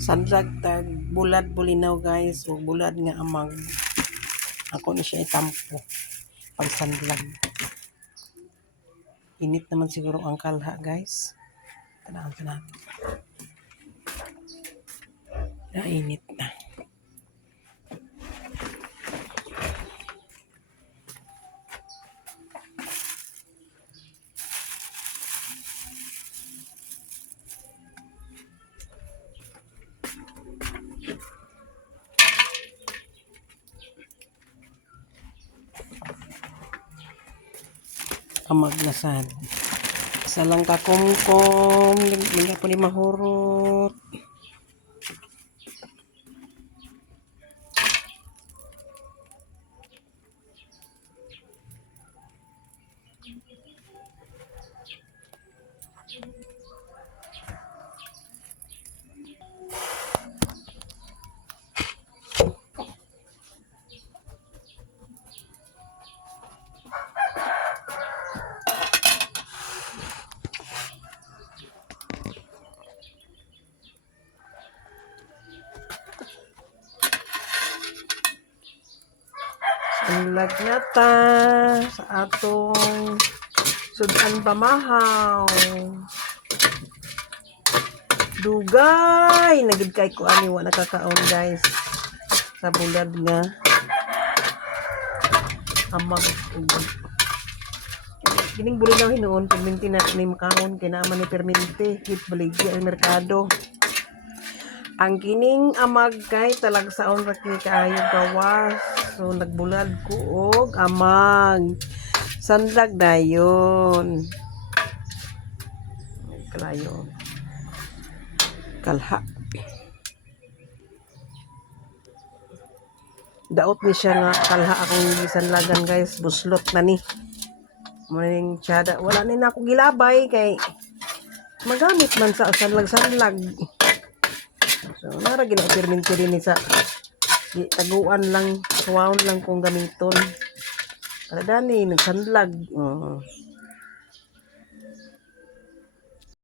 Sandag tag bulad bulinaw guys, o bulad nga amag. Ako ni siya itampo pag sandag. Init naman siguro ang kalha guys. Tanaan. Init na. Amag na sad. Isa lang ka kumkum, hindi po ni mahurot. Sanlag na ta sa atong sudan pamahaw. Dugay nagid kay ko ani wa nakakaon guys sa bulad nga amag. Kining bulinaw hinuon perminti na ni makaon kay naman ni perminti hit baligya ang merkado. Ang kining amag kay talagsaon ra kay kaayo gawas. So nagbulad ko og amag. Sandag dayon. Kalayo. Kalha. Daot ni siya nga kalha akong gisanlagan guys, buslot na ni. Morning tsada, wala ni na ako gilabay kay magamit man sa sanlag-sanlag. So nara gina-perminti din sa taguan lang, tuwaon lang kung gamiton. Para dani nagsanlag.